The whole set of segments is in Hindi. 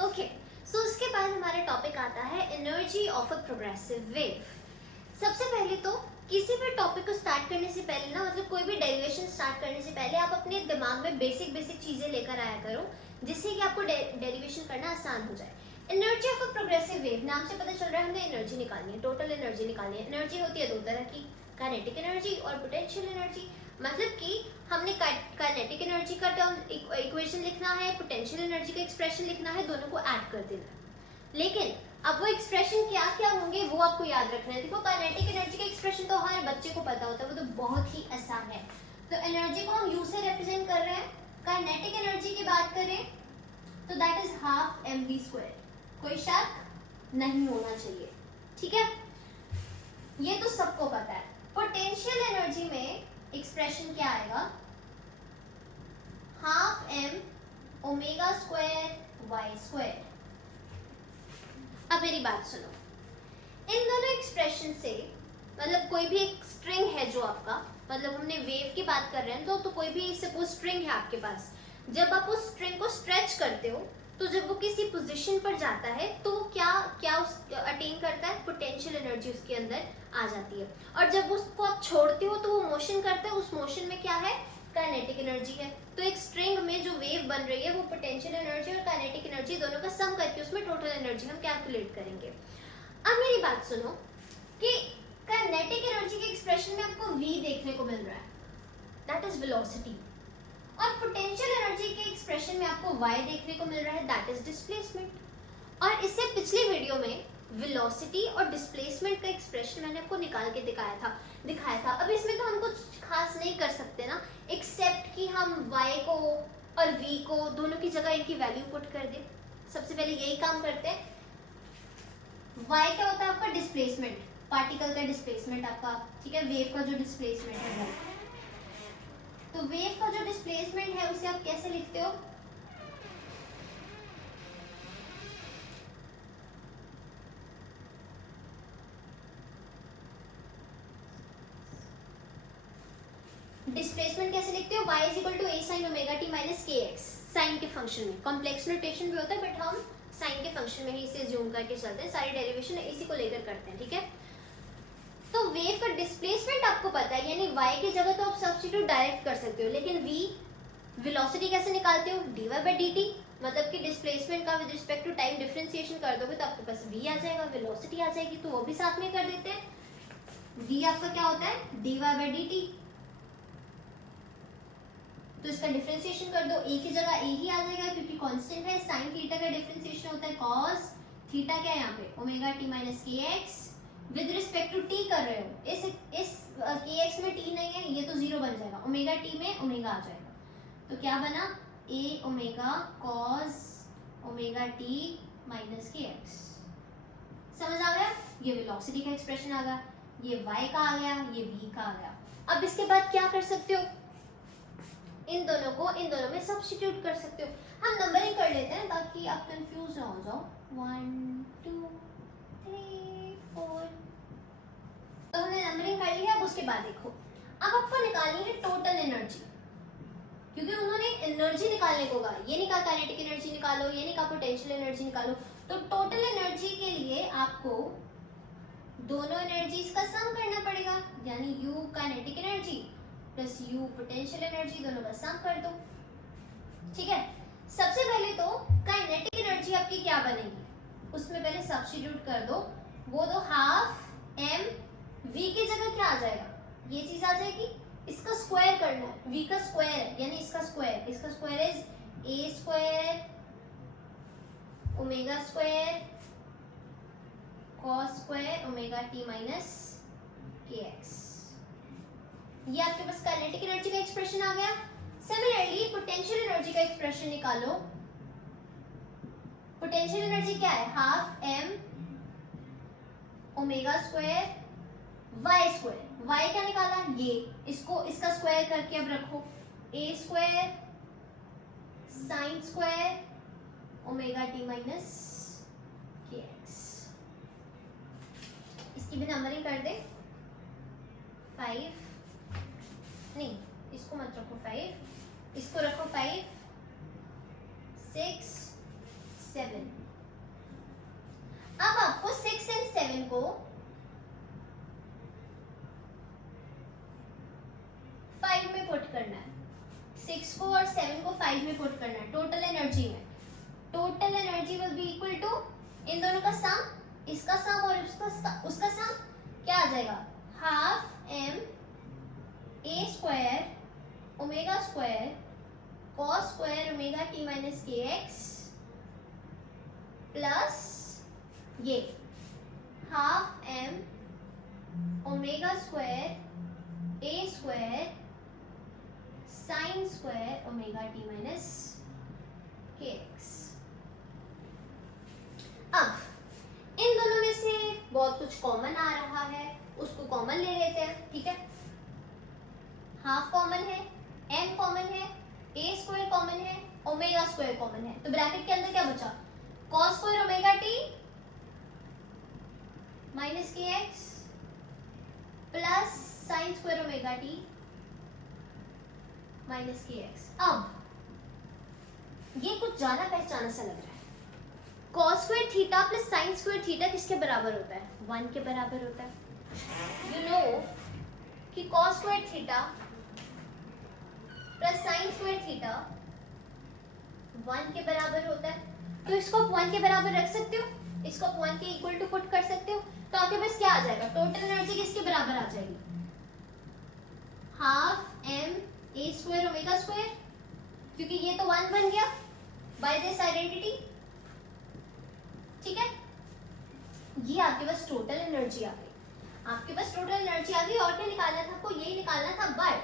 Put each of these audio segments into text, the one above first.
ओके, सो उसके बाद हमारा टॉपिक आता है energy of a progressive wave. सबसे पहले तो किसी भी टॉपिक को स्टार्ट करने से पहले ना, मतलब कोई भी डेरिवेशन स्टार्ट करने से पहले आप अपने दिमाग में बेसिक बेसिक चीजें लेकर आया करो, जिससे कि आपको डेरिवेशन करना आसान हो जाए। Energy of a progressive wave, नाम से पता चल रहा है हमने एनर्जी निकालनी है, टोटल एनर्जी निकालनी है। एनर्जी होती है दो तरह की, काइनेटिक एनर्जी और पोटेंशियल एनर्जी। मतलब कि हमने काइनेटिक एनर्जी का टर्म इक्वेशन लिखना है, पोटेंशियल एनर्जी का एक्सप्रेशन लिखना है, दोनों को ऐड कर देना है। लेकिन अब वो एक्सप्रेशन क्या क्या होंगे वो आपको याद रखना है। देखो, काइनेटिक एनर्जी का एक्सप्रेशन तो हर बच्चे को पता होता है, वो तो बहुत ही आसान है। तो एनर्जी को हम यू से रिप्रेजेंट कर रहे हैं। काइनेटिक एनर्जी की बात करें तो दैट इज हाफ mv²। कोई शक नहीं होना चाहिए, ठीक है, ये तो सबको पता है। पोटेंशियल एनर्जी में एक्सप्रेशन क्या आएगा? Half m⍵²y²। अब मेरी बात सुनो, इन दोनों एक्सप्रेशन से, मतलब कोई भी एक स्ट्रिंग है जो आपका, मतलब हमने वेव की बात कर रहे हैं तो कोई भी सपोज स्ट्रिंग है आपके पास। जब आप उस स्ट्रिंग को स्ट्रेच करते हो तो जब वो किसी पोजीशन पर जाता है तो वो क्या क्या उस अटेन करता है? पोटेंशियल एनर्जी उसके अंदर आ जाती है। और जब उसको आप छोड़ते हो तो वो मोशन करता है, उस मोशन में क्या है? काइनेटिक एनर्जी है। तो एक स्ट्रिंग में जो वेव बन रही है वो पोटेंशियल एनर्जी और काइनेटिक एनर्जी दोनों का सम करके उसमें टोटल एनर्जी हम कैलकुलेट करेंगे। अब मेरी बात सुनो कि काइनेटिक एनर्जी के एक्सप्रेशन में आपको v देखने को मिल रहा है, दैट इज वेलोसिटी, और पोटेंशियल एनर्जी के एक्सप्रेशन में आपको y देखने को मिल रहा है, दैट इज डिस्प्लेसमेंट। और इससे पिछली वीडियो में वेलोसिटी और डिस्प्लेसमेंट का एक्सप्रेशन मैंने आपको निकाल के दिखाया था। अब इसमें तो हम कुछ खास नहीं कर सकते ना, एक्सेप्ट कि हम y को और v को दोनों की जगह एक ही वैल्यू पुट कर दे। सबसे पहले यही काम करते हैं। y क्या होता है आपका? डिस्प्लेसमेंट, पार्टिकल का डिस्प्लेसमेंट आपका, ठीक है, वेव का जो डिस्प्लेसमेंट है वो। तो वेव का जो डिस्प्लेसमेंट है उसे आप कैसे लिखते हो? डिस्प्लेसमेंट कैसे लिखते हो? y is equal to a sin omega t minus kx, sine के फंक्शन में। कॉम्प्लेक्स नोटेशन भी होता है बट हम साइन के फंक्शन में ही इसे ज्यूम करके चलते हैं, सारी डेरिवेशन इसी को लेकर करते हैं, ठीक है। तो वेव का डिस्प्लेसमेंट आपको पता है, यानी y की जगह तो आप सब्स्टिट्यूट डायरेक्ट कर सकते हो, लेकिन v वेलोसिटी कैसे निकालते हो? dy/dt, मतलब कि डिस्प्लेसमेंट का with respect to time differentiation कर दोगे तो आपके पास v आ जाएगा, वेलोसिटी आ जाएगी, तो वो भी साथ में कर देते हैं। v आपका क्या होता है? dy/dt। तो इसका डिफरेंशिएशन कर दो, a की जगह a ही आ जाएगा क्योंकि कांस्टेंट है। sin थीटा का डिफरेंशिएशन होता है cos थीटा, क्या है यहाँ पे? Omega t minus kx, with respect to t कर रहे हो। इस kx में t नहीं है, ये तो जीरो बन जाएगा, ओमेगा t में ओमेगा आ जाएगा, तो क्या बना? a omega cos omega t minus kx। समझ आ गया? ये वेलोसिटी का एक्सप्रेशन आ गया, ये y का आ गया, ये v का आ गया। अब इसके बाद क्या कर सकते हो? इन दोनों में सब्स्टिट्यूट कर सकते हो। हम नंबरिंग कर लेते हैं ताकि आप कंफ्यूज ना हो जाओ। 1 2 3 4। तो हमने नंबरिंग कर लिया। अब उसके बाद देखो, अब आपको निकालनी है टोटल एनर्जी, क्योंकि उन्होंने एनर्जी निकालने को कहा, ये नहीं कहा काइनेटिक एनर्जी निकालो, ये नहीं कहा पोटेंशियल एनर्जी निकालो। तो टोटल एनर्जी के लिए आपको दोनों एनर्जीज का सम करना पड़ेगा, यानी U kinetic energy plus U potential energy, दोनों का सम कर दो, ठीक है। सबसे पहले तो काइनेटिक एनर्जी आपकी क्या बनेगी, उसमें पहले सब्स्टिट्यूट कर दो, वो तो हाफ m, v की जगह क्या आ जाएगा? ये चीज आ जाएगी। इसका स्क्वायर करना है, v का स्क्वायर है, यानी इसका square is a² omega square cos square omega t minus kx। ये आपके पास काइनेटिक एनर्जी का एक्सप्रेशन आ गया। सिमिलरली पोटेंशियल एनर्जी का एक्सप्रेशन निकालो। पोटेंशियल एनर्जी क्या है? Half m omega square y²। y क्या निकाला? ये, इसका स्क्वायर करके अब रखो, a² sign square omega t minus kx। इसकी भी नंबरिंग कर दे। 5 नहीं, इसको मत रखो 5, इसको रखो 5 6 7। अब आपको 6 एंड 7 को 5 में पुट करना है। 6 को और 7 को 5 में पुट करना है टोटल एनर्जी में। Total energy will be equal to इन दोनों का सम, इसका सम और उसका सम क्या आ जाएगा, half M A square omega square cos square omega T minus K X plus ये half M omega square A square sine square omega T minus K X. अब इन दोनों में से बहुत कुछ कॉमन आ रहा है, उसको कॉमन ले लेते हैं, ठीक है। हाफ कॉमन है, m कॉमन है, a स्क्वायर कॉमन है, ओमेगा स्क्वायर कॉमन है, तो ब्रैकेट के अंदर क्या बचा, cos square omega t minus K X plus sine square omega t minus K X. अब ये कुछ जाना पहचाना सा लग रहा है। cos square theta plus sine square theta किसके बराबर होता है, 1 के बराबर होता है। यू नो कि cos square theta plus sine square theta 1 के बराबर होता है, तो इसको आप 1 के बराबर रख सकते हो, इसको आप 1 के इक्वल टू पुट कर सकते हो, तो आपके पास क्या आ जाएगा, टोटल एनर्जी किसके बराबर आ जाएगी, half M A square omega square, क्योंकि ये तो 1 बन गया बाय दिस आइडेंटिटी, ठीक है। ये आपके पास टोटल एनर्जी आ गई, आपके पास टोटल एनर्जी आ गई, और क्या निकालना था आपको, यही निकालना था, बट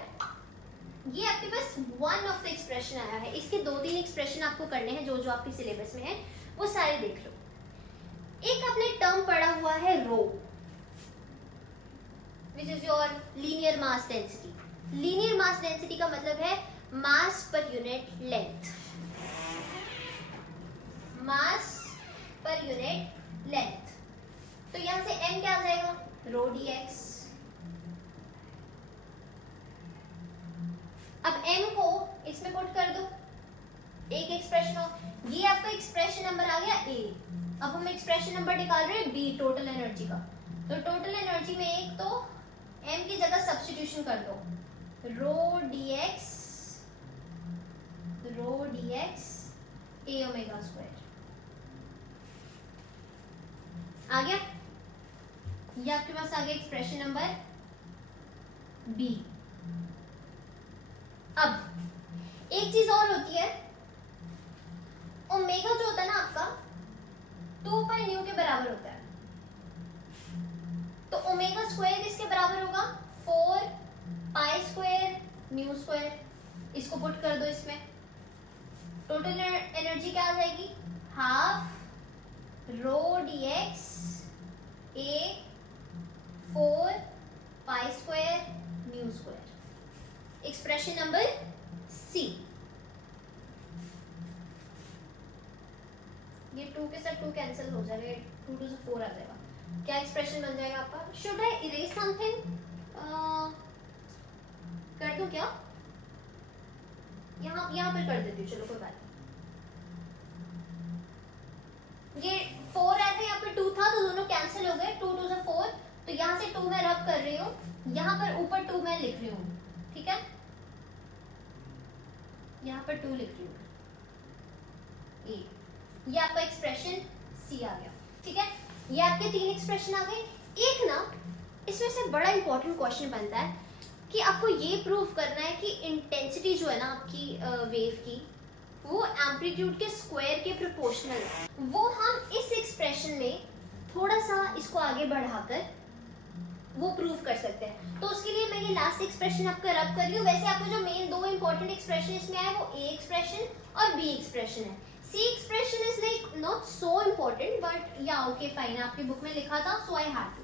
ये आपके पास वन ऑफ द एक्सप्रेशन आया है। इसके 2-3 एक्सप्रेशन आपको करने हैं जो जो आपके सिलेबस में है, वो सारे देख लो। एक आपने टर्म पढ़ा हुआ है rho, which is your linear mass density. Linear mass density का मतलब है मास per unit length, mass per unit length. तो यहां से m क्या आ जाएगा, रो dx। अब m को इसमें पुट कर दो, एक एक्सप्रेशन हो, ये आपका एक्सप्रेशन नंबर आ गया a। अब हम एक्सप्रेशन नंबर निकाल रहे हैं b, टोटल एनर्जी का। तो टोटल एनर्जी में एक तो m की जगह सब्स्टिट्यूशन कर दो, रो dx a ओमेगा स्क्वायर आ गया। ये आपके पास आ गया एक्सप्रेशन नंबर बी। अब एक चीज और होती है, ओमेगा जो होता है ना आपका 2 पाई न्यू के बराबर होता है, तो ओमेगा स्क्वायर किसके बराबर होगा, 4 पाई स्क्वायर न्यू स्क्वायर। इसको पुट कर दो इसमें, टोटल एनर्जी क्या आ जाएगी, half rho dx a 4 pi square nu square. Expression number C. ये 2 के साथ 2 कैंसिल हो जाएगा, 2 2 से 4 आ जाएगा। क्या एक्सप्रेशन बन जाएगा आपका, शुड आई इरेज समथिंग, कर दूं क्या, यहाँ पर कर देती हूँ, चलो कोई बात नहीं। ये 4 आया था, यहाँ पे 2 था, तो दोनों कैंसिल हो गए, 2 2 से 4, तो यहाँ से 2 मैं रब कर रही हूँ, यहाँ पर ऊपर 2 मैं लिख रही हूँ, ठीक है, यहाँ पर 2 लिख रही हूँ ए। ये आपका एक्सप्रेशन सी आ गया, ठीक है। ये आपके 3 एक्सप्रेशन आ गए। एक ना इसमें से बड़ा इंपॉर्टेंट क्वेश्चन बनता है कि आपको ये प्रूव करना है कि इंटेंसिटी जो है ना आपकी वेव की, वो एम्पलीट्यूड के स्क्वायर के प्रोपोर्शनल है। वो हम इस एक्सप्रेशन में थोड़ा सा इसको आगे बढ़ाकर वो प्रूव कर सकते हैं। तो उसके लिए मैं ये लास्ट एक्सप्रेशन आपका रब कर रही हूँ। वैसे आपको जो मेन 2 इंपॉर्टेंट एक्सप्रेशन इसमें आए वो ए एक्सप्रेशन और बी एक्सप्रेशन है। C expression is like not so important, but yeah okay fine, आपकी बुक में लिखा था, so I had to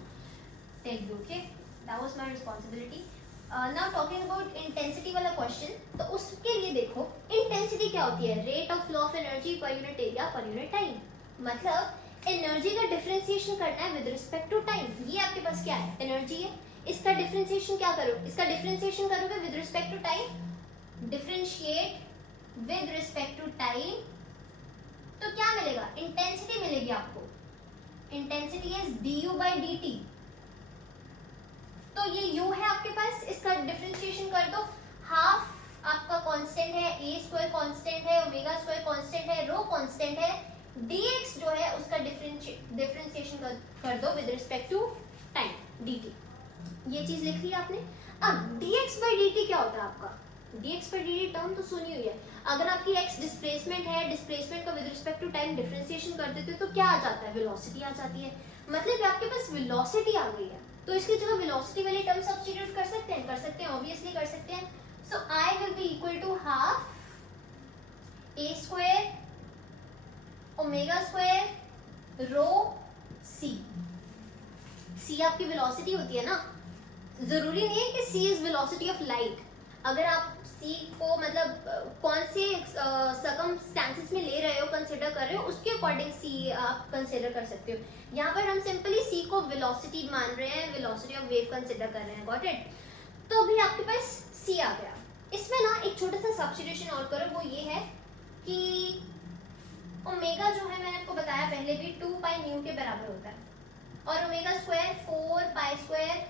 tell you, okay, that was my responsibility. Now talking about intensity वाला क्वेश्चन, तो उसके लिए देखो इंटेंसिटी क्या होती है, rate of flow of energy per unit area per unit time. मतलब एनर्जी का डिफरेंशिएशन करना है विद रिस्पेक्ट टू टाइम। ये आपके पास क्या है, एनर्जी है, इसका डिफरेंशिएशन क्या करो, इसका डिफरेंशिएशन करोगे with respect to time, differentiate with respect to time, तो क्या मिलेगा, मिलेगा? इंटेंसिटी मिलेगी आपको। Intensity is du/dt। तो ये u है आपके पास, इसका डिफरेंशिएशन कर दो। हाफ आपका कांस्टेंट है, a स्क्वायर कांस्टेंट है, ओमेगा स्क्वायर कांस्टेंट है, रो कांस्टेंट है, dx जो है उसका डिफरेंशिएशन कर दो with respect to time dt। ये चीज लिख ली आपने। अब dx/dt क्या होता है आपका? dx/dt टर्म तो सुनी हुई है। अगर आपकी x डिस्प्लेसमेंट है, डिस्प्लेसमेंट का with respect to time differentiation कर देते हो तो क्या आ जाता है? वेलोसिटी आ जाती है। मतलब आपके पास वेलोसिटी आ गई है, तो इसकी जगह वेलोसिटी वाली टर्म सब्स्टिट्यूट कर सकते हैं? कर सकते हैं, ऑब्वियसली कर सकते हैं। So I will be equal to half a square omega square rho c। c आपकी वेलोसिटी होती है ना, जरूरी नहीं है कि c is velocity of light. अगर आप c को मतलब कौन से सर्कमस्टेंसेस में ले रहे हो, कंसीडर कर रहे हो, उसके अकॉर्डिंग c आप कंसीडर कर सकते हो। यहाँ पर हम सिंपली c को वेलोसिटी मान रहे हैं, वेलोसिटी ऑफ वेव कंसीडर कर रहे हैं। Got it? तो अभी आपके पास c आ गया। इसमें ना एक छोटा सा सब्स्टिट्यूशन और करो, वो ये है कि ओमेगा जो है मैंने आपको बताया पहले भी 2 पाई न्यू के बराबर होता है, और omega square 4 pi square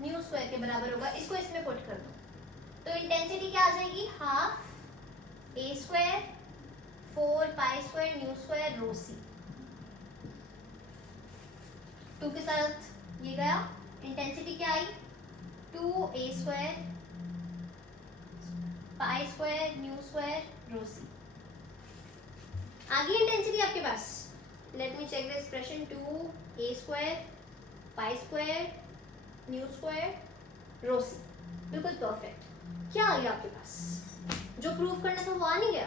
nu square के बराबर होगा। इसको इसमें पुट कर दो तो इंटेंसिटी क्या आ जाएगी? Half a square 4 pi square nu square rho c। 2 के साथ ये गया, इंटेंसिटी क्या आई? 2a square pi square nu square rho c। आगे इंटेंसिटी आपके पास, let me check the expression. 2a square pi square nu square rho c। बिल्कुल परफेक्ट। क्या आ गया आपके पास? जो प्रूफ करना था वो आ नहीं गया।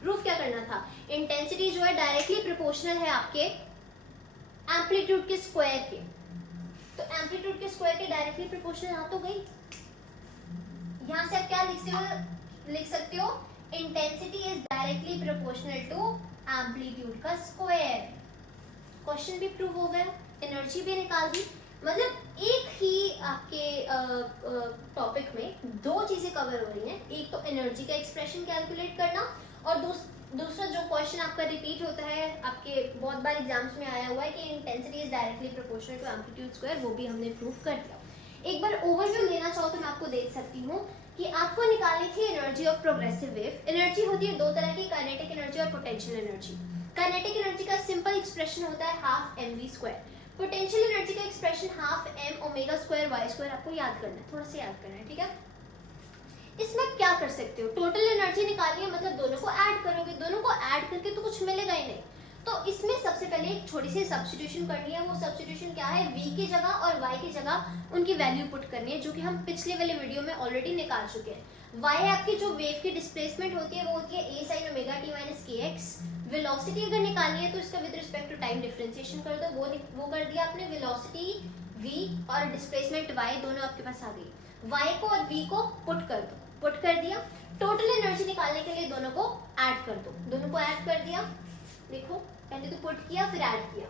प्रूफ क्या करना था? इंटेंसिटी जो है डायरेक्टली प्रोपोर्शनल है आपके एम्पलीट्यूड के स्क्वायर के। तो एम्पलीट्यूड के स्क्वायर के डायरेक्टली प्रोपोर्शनल आ तो गई। यहां से आप क्या लिख सकते हो? Intensity is directly proportional to amplitude का स्क्वायर। क्वेश्चन भी प्रूव हो गया, एनर्जी भी निकाल दी। मतलब एक ही आपके टॉपिक में दो चीजें कवर हो रही हैं। एक तो एनर्जी का एक्सप्रेशन कैलकुलेट करना, और दूसरा जो क्वेश्चन आपका रिपीट होता है, आपके बहुत बार एग्जाम्स में आया हुआ है कि intensity is directly proportional to amplitude square, वो भी हमने प्रूव कर दिया। एक बार ओवरव्यू लेना चाहो तो मैं आपको दे सकती हूँ कि आपको निकालनी थी energy of progressive wave. Energy होती है दो तरह की, काइनेटिक एनर्जी और पोटेंशियल एनर्जी। काइनेटिक एनर्जी का सिंपल एक्सप्रेशन होता है half mv square. Potential energy का expression half m omega square Y square. आपको याद करना है, थोड़ा सा याद करना है, ठीक है? इसमें क्या कर सकते हो? टोटल एनर्जी निकालनी है, मतलब दोनों को ऐड करोगे। दोनों को ऐड करके तो कुछ मिलेगा ही नहीं। तो इसमें सबसे पहले एक छोटी सी सब्स्टिट्यूशन करनी है। वो सब्स्टिट्यूशन क्या है? v की जगह और y की जगह उनकी वैल्यू पुट करनी है, जो कि हम पिछले वाले वीडियो में ऑलरेडी निकाल चुके हैं। y आपकी जो वेव की डिस्प्लेसमेंट होती है वो होती है a sin omega t minus kx। Velocity अगर निकालनी है तो इसका with respect to time differentiation कर दो। वो कर दिया आपने। वेलोसिटी v और डिस्प्लेसमेंट y दोनों आपके पास आ गई। y को और v को पुट कर दो। पुट कर दिया। टोटल एनर्जी निकालने के लिए दोनों को ऐड कर दो। दोनों को ऐड कर दिया। देखो, पहले तो पुट किया फिर ऐड किया।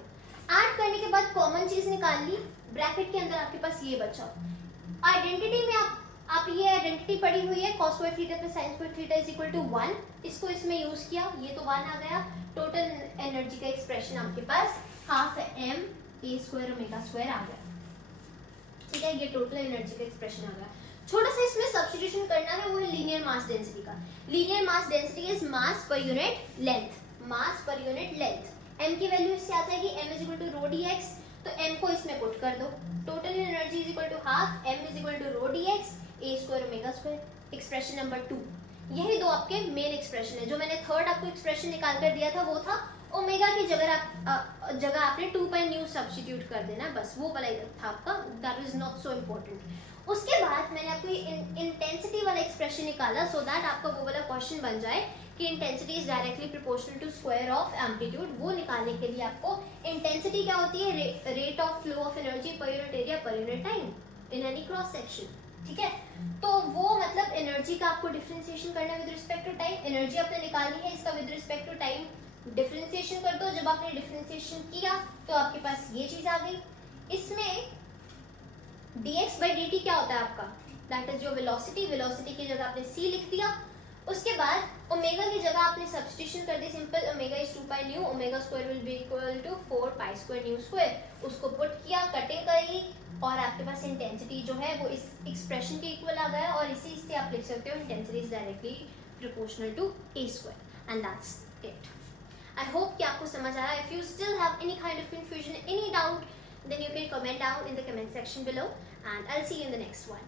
ऐड करने के बाद कॉमन चीज निकाल ली। ब्रैकेट के अंदर आपके पास ये बचा। आइडेंटिटी में आप ये आइडेंटिटी पड़ी हुई है cos square theta plus sin square theta is equal to 1। इसको इसमें यूज किया, ये तो 1 आ गया। टोटल एनर्जी का एक्सप्रेशन आपके पास half m a square omega square आ गया। ठीक है, ये टोटल एनर्जी का एक्सप्रेशन आ गया। छोटा सा इसमें सब्स्टिट्यूशन करना है, वो है लीनियर मास डेंसिटी का। Linear mass density is mass per unit length. Mass per unit length. m की वैल्यू इससे आ जाएगी, m is equal to rho dx। तो m को इसमें पुट कर दो। Total energy is equal to half m is equal to rho dx a square omega square. Expression number 2। यही दो आपके मेन एक्सप्रेशन है। जो मैंने थर्ड आपको एक्सप्रेशन निकाल कर दिया था वो था ओमेगा की जगह आपने 2 पाई न्यू सब्स्टिट्यूट कर देना, बस वो वाला था आपका। That is not so important. उसके बाद मैंने आपको इंटेंसिटी वाला एक्सप्रेशन निकाला सो दैट आपका वो वाला क्वेश्चन बन जाए कि intensity is directly proportional to square of amplitude. वो निकालने के लिए आपको इंटेंसिटी क्या होती है? Rate of flow of energy per unit area per unit time in any cross section. ठीक है, तो वो मतलब एनर्जी का आपको डिफरेंशिएशन करना है with respect to time. Energy आपने निकालनी है, इसका with respect to time differentiation कर दो। जब आपने डिफरेंशिएशन किया तो आपके पास ये चीज आ गई। इसमें dx by dt क्या होता है आपका? That is your velocity. Velocity की जगह आपने c लिख दिया। उसके बाद ओमेगा की जगह आपने सब्स्टिट्यूशन कर दी simple, omega is 2 pi nu, omega square will be equal to 4 pi square nu square. उसको पुट किया, कटिंग करी, और आपके पास इंटेंसिटी जो है वो इस एक्सप्रेशन के इक्वल आ गया, और इसी से आप लिख सकते हो intensity is directly proportional to A square, and that's it. I hope कि आपको समझ आया। If you still have any kind of confusion, any doubt, then you can comment down in the comment section below, and I'll see you in the next one.